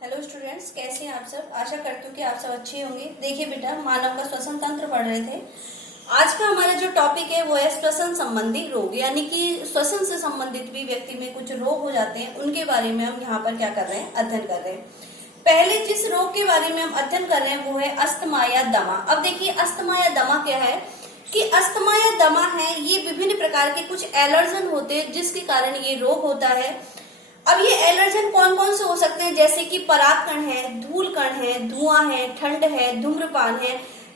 Hello students, कैसे हैं आप सब। आशा करती हूँ कि आप सब अच्छे होंगे। देखिए बेटा, मानव का श्वसन तंत्र पढ़ रहे थे। आज का हमारा जो टॉपिक है वो है श्वसन संबंधी रोग, यानी कि श्वसन से संबंधित भी व्यक्ति में कुछ रोग हो जाते हैं, उनके बारे में हम यहाँ पर क्या कर रहे हैं, अध्ययन कर रहे हैं। पहले जिस रोग के बारे में हम अध्ययन कर रहे हैं वो है अस्थमा या दमा। अब देखिए, अस्थमा या दमा क्या है कि अस्थमा या दमा है, ये विभिन्न प्रकार के कुछ एलर्जन होते हैं जिसके कारण ये रोग होता है। अब ये एलर्जन कौन कौन से हो सकते हैं, जैसे कि परागकण है, धूल कण है, धुआं है, ठंड है, धूम्रपान है।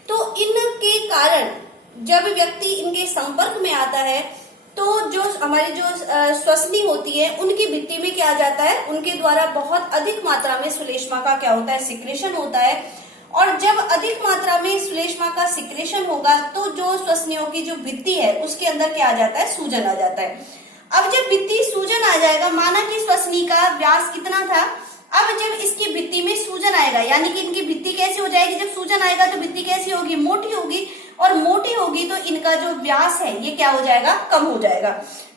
तो इनके कारण जब व्यक्ति इनके संपर्क में आता है तो जो हमारी जो श्वसनी होती है उनकी भित्ति में क्या आ जाता है, उनके द्वारा बहुत अधिक मात्रा में श्लेष्मा का क्या होता है, सिक्रेशन होता है। और जब अधिक मात्रा में श्लेष्मा का सिक्रेशन होगा तो जो श्वसनियों की जो भित्ति है उसके अंदर क्या आ जाता है, सूजन आ जाता है। अब जब भित्ति सूजन आ जाएगा, माना कि श्वसनी का व्यास कितना था, अब जब इसकी भित्ति में सूजन आएगा, यानी कि इनकी भित्ति कैसी हो जाएगी, जब सूजन आएगा तो भित्ति कैसी होगी, मोटी होगी। और मोटी होगी तो इनका जो व्यास है ये क्या हो जाएगा, कम हो जाएगा।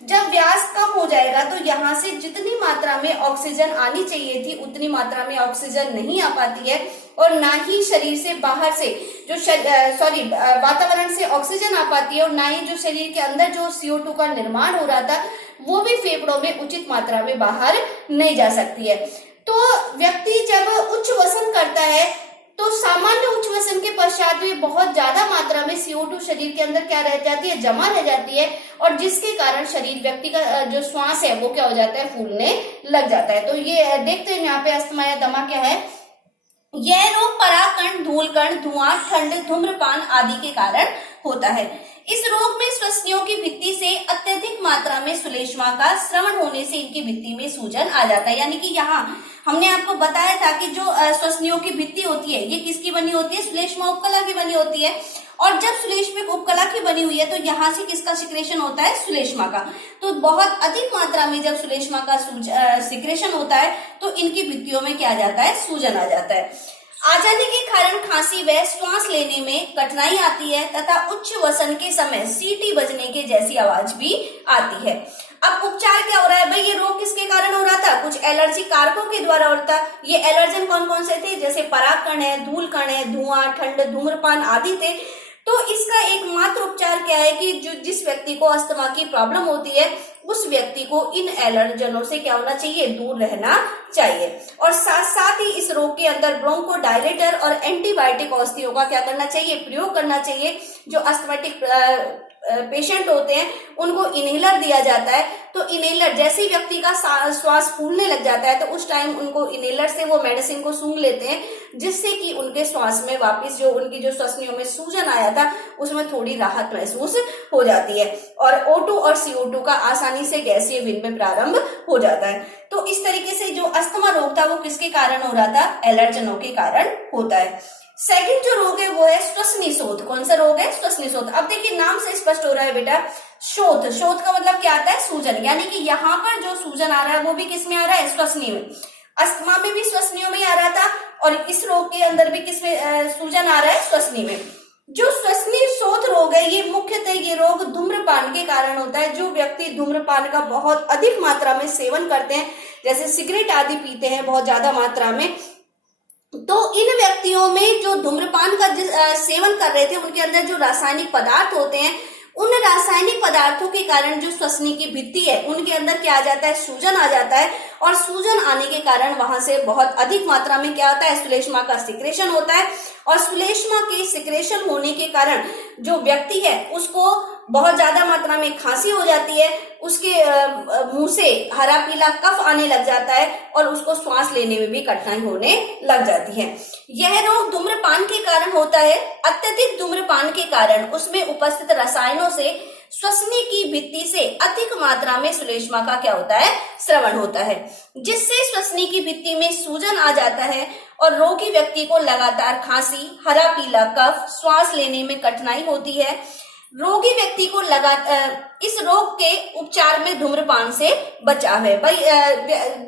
जब व्यास कम हो जाएगा तो यहाँ से जितनी मात्रा में ऑक्सीजन आनी चाहिए थी उतनी मात्रा में ऑक्सीजन नहीं आ पाती है, और ना ही शरीर से बाहर से जो वातावरण से ऑक्सीजन आ पाती है, और ना ही जो शरीर के अंदर जो CO2 का निर्माण हो रहा था वो भी फेफड़ों में उचित मात्रा में बाहर नहीं जा सकती है। तो व्यक्ति जब उच्च वसन करता है तो सामान्य उच्च वसन के पश्चात भी बहुत ज्यादा मात्रा में CO2 शरीर के अंदर क्या रह जाती है, जमा रह जाती है, और जिसके कारण शरीर व्यक्ति का जो श्वास है वो क्या हो जाता है, फूलने लग जाता है। तो ये देखते हैं यहाँ पे अस्थमा या दमा क्या है। यह रोग परागकण, धूलकण, धुआं, ठंड, धूम्रपान आदि के कारण होता है। इस रोग में श्वसनियों की भित्ति से अत्यधिक मात्रा में श्लेष्मा का स्रवण होने से इनकी भित्ति में सूजन आ जाता है। यानी कि यहाँ हमने आपको बताया था कि जो श्वसनियों की भित्ति होती है ये किसकी बनी होती है, श्लेष्मा उपकला की बनी होती है। और जब श्लेष्मिक उपकला की बनी हुई है तो यहाँ से किसका सिक्रेशन होता है, श्लेष्मा का। तो बहुत अधिक मात्रा में जब श्लेष्मा का सिक्रेशन होता है तो इनकी भित्तियों में क्या आ जाता है, सूजन आ जाता है। आ जाने के कारण खांसी व श्वास लेने में कठिनाई आती है तथा उच्च वसन के समय सीटी बजने के जैसी आवाज भी आती है। अब उपचार क्या हो रहा है भाई, ये रोग किसके कारण हो रहा था, कुछ एलर्जी कारकों के द्वारा हो रहा था। ये एलर्जन कौन कौन से थे, जैसे परागकण है, धूल कण है, धुआं, ठंड, धूम्रपान आदि थे। तो इसका एकमात्र उपचार क्या है कि जो जिस व्यक्ति को अस्थमा की प्रॉब्लम होती है उस व्यक्ति को इन एलर्जनों से क्या होना चाहिए, दूर रहना चाहिए। और साथ साथ ही इस रोग के अंदर ब्रोंकोडायलेटर और एंटीबायोटिक औषधियों का क्या करना चाहिए, प्रयोग करना चाहिए। जो अस्थमेटिक पेशेंट होते हैं उनको इनहेलर दिया जाता है। तो इनहेलर जैसे ही व्यक्ति का श्वास फूलने लग जाता है तो उस टाइम उनको इनहेलर से वो मेडिसिन को सूंघ लेते हैं, जिससे कि उनके श्वास में वापस जो उनकी जो श्वसनियों में सूजन आया था उसमें थोड़ी राहत महसूस हो जाती है, और O2 और CO2 का आसानी से गैसीय विनिमय प्रारंभ हो जाता है। तो इस तरीके से जो अस्थमा रोग था वो किसके कारण हो रहा था, एलर्जनों के कारण होता है। सेकंड जो रोग है वो है श्वसनी शोथ। कौन सा रोग है, श्वसनी शोथ। अब देखिए नाम से स्पष्ट हो रहा है बेटा, शोथ, शोथ का मतलब क्या आता है, सूजन। यानी कि यहाँ पर जो सूजन आ रहा है वो भी किस में आ रहा है, श्वसनी में। अस्थमा में भी श्वसनियों में आ रहा था और इस रोग के अंदर भी किसमें सूजन आ रहा है, श्वसनी में। जो श्वसनी शोथ रोग है ये मुख्यतः ये रोग धूम्रपान के कारण होता है। जो व्यक्ति धूम्रपान का बहुत अधिक मात्रा में सेवन करते हैं, जैसे सिगरेट आदि पीते हैं बहुत ज्यादा मात्रा में, तो इन व्यक्तियों में जो धूम्रपान का सेवन कर रहे थे उनके अंदर जो रासायनिक पदार्थ होते हैं, उन रासायनिक पदार्थों के कारण जो श्वसनी की भित्ति है उनके अंदर क्या आ जाता है, सूजन आ जाता है। और सूजन आने के कारण वहां से बहुत अधिक मात्रा में क्या होता है, श्लेष्मा का सिक्रेशन होता है। और श्लेष्मा के सिक्रेशन होने के कारण जो व्यक्ति है उसको बहुत ज्यादा मात्रा में खांसी हो जाती है, उसके मुंह से हरा पीला कफ आने लग जाता है और उसको श्वास लेने में भी कठिनाई होने लग जाती है। यह रोग धूम्रपान के कारण होता है। अत्यधिक धूम्रपान के कारण उसमें उपस्थित रसायनों से श्वसनी की भित्ति से अधिक मात्रा में श्लेष्मा का क्या होता है, स्रवण होता है, जिससे श्वसनी की भित्ति में सूजन आ जाता है और रोगी व्यक्ति को लगातार खांसी, हरा पीला कफ, श्वास लेने में कठिनाई होती है। रोगी व्यक्ति को इस रोग के उपचार में धूम्रपान से बचाव है। भाई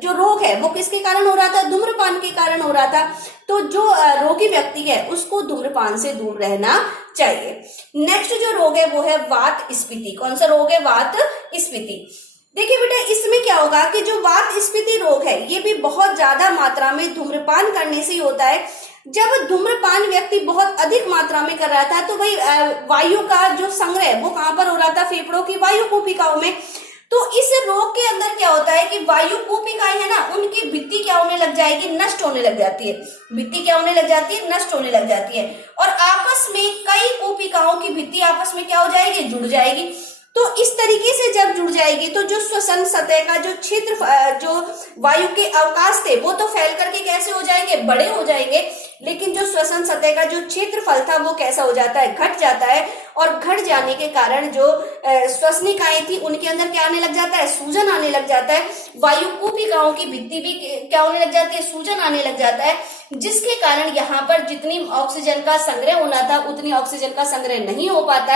जो रोग है वो किसके कारण हो रहा था, धूम्रपान के कारण हो रहा था। तो जो रोगी व्यक्ति है उसको धूम्रपान से दूर रहना चाहिए। नेक्स्ट जो रोग है वो है वात स्फीति। कौन सा रोग है, वात स्फीति। देखिए बेटा, इसमें क्या होगा कि जो वात स्फीति रोग है ये भी बहुत ज्यादा मात्रा में धूम्रपान करने से ही होता है। जब धूम्रपान व्यक्ति बहुत अधिक मात्रा में कर रहा था तो भाई वायु का जो संग्रह वो कहां पर हो रहा था? फेफड़ों की वायु कूपिकाओं में। तो इस रोग के अंदर क्या होता है कि वायु कूपिकाएं है ना, उनकी भित्ति क्या होने लग जाएगी? नष्ट होने लग जाती है। भित्ति क्या होने लग जाती है? नष्ट होने लग जाती है। और आपस में कई कूपिकाओं की भित्ति आपस में क्या हो जाएगी? जुड़ जाएगी। तो इस तरीके से जब जुड़ जाएगी तो जो श्वसन सतह का जो क्षेत्र, जो वायु के अवकाश थे वो तो फैल करके कैसे हो जाएंगे? बड़े हो जाएंगे। लेकिन जो श्वसन सतह का जो क्षेत्रफल था वो कैसा हो जाता है? घट जाता है। और घट जाने के कारण जो श्वसनिकाएं थी उनके अंदर क्या आने लग जाता है? सूजन आने लग जाता है। वायु कूपिकाओं की भित्ति भी क्या होने लग जाती है? सूजन आने लग जाता है, जिसके कारण यहाँ पर जितनी ऑक्सीजन का संग्रह होना था उतनी ऑक्सीजन का संग्रह नहीं हो पाता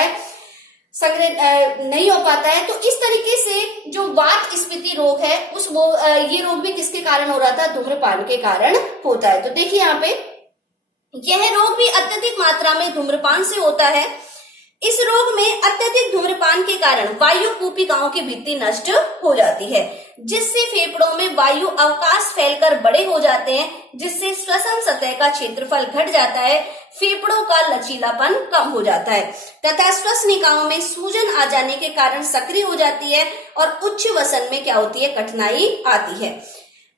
है, तो इस तरीके से जो वात स्फीति रोग है ये रोग भी किसके कारण हो रहा था? धूम्रपान के कारण होता है। तो देखिए यहाँ पे यह रोग भी अत्यधिक मात्रा में धूम्रपान से होता है। इस रोग में अत्यधिक धूम्रपान के कारण वायु कूपिकाओं की भित्ति नष्ट हो जाती है, जिससे फेफड़ों में वायु अवकाश फैलकर बड़े हो जाते हैं, जिससे श्वसन सतह का क्षेत्रफल घट जाता है, फेफड़ों का लचीलापन कम हो जाता है तथा श्वसनिकाओं में सूजन आ जाने के कारण सक्रिय हो जाती है और उच्च वसन में क्या होती है? कठिनाई आती है।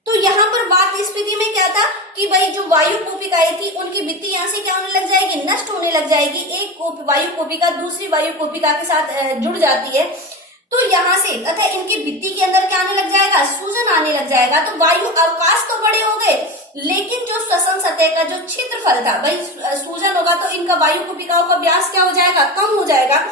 तो यहाँ पर वात स्फीति में क्या था कि भाई जो वायु कूपिकाएं थी उनकी भित्ति यहाँ से क्या होने लग जाएगी? नष्ट होने लग जाएगी। एक वायु कूपिका दूसरी वायु कूपिका के साथ जुड़ जाती है, तो यहाँ से तथा इनकी भित्ति के अंदर क्या आने लग जाएगा? सूजन आने लग जाएगा। तो वायु अवकाश तो बड़े हो गए, लेकिन जो श्वसन सतह का जो क्षेत्रफल था, भाई सूजन होगा तो इनका वायु कूपिकाओं का व्यास क्या हो जाएगा? कम हो जाएगा।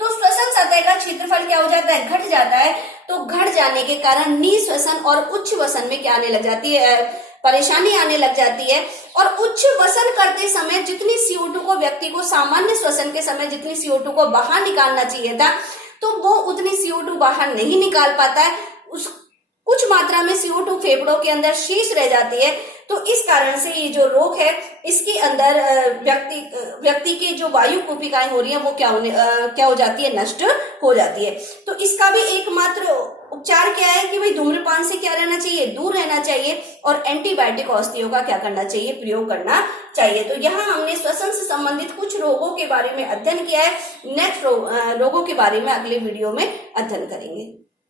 तो श्वसन सतह का क्षेत्रफल क्या हो जाता है? घट जाता है। तो घट जाने के कारण निःश्वसन और उच्च वसन में क्या आने लग जाती है? परेशानी आने लग जाती है। और उच्च वसन करते समय जितनी CO2 को व्यक्ति को सामान्य श्वसन के समय जितनी CO2 को बाहर निकालना चाहिए था, तो वो उतनी CO2 बाहर नहीं निकाल पाता है। कुछ मात्रा में CO2 फेफड़ों के अंदर शेष रह जाती है। तो इस कारण से ये जो रोग है इसके अंदर व्यक्ति की जो वायु कूपिकाएं हो रही है वो क्या हो जाती है? नष्ट हो जाती है। तो इसका भी एकमात्र उपचार क्या है कि भाई धूम्रपान से क्या रहना चाहिए? दूर रहना चाहिए और एंटीबायोटिक औषधियों का क्या करना चाहिए? प्रयोग करना चाहिए। तो यहाँ हमने श्वसन से संबंधित कुछ रोगों के बारे में अध्ययन किया है। नेक्स्ट रोगों के बारे में अगले वीडियो में अध्ययन करेंगे।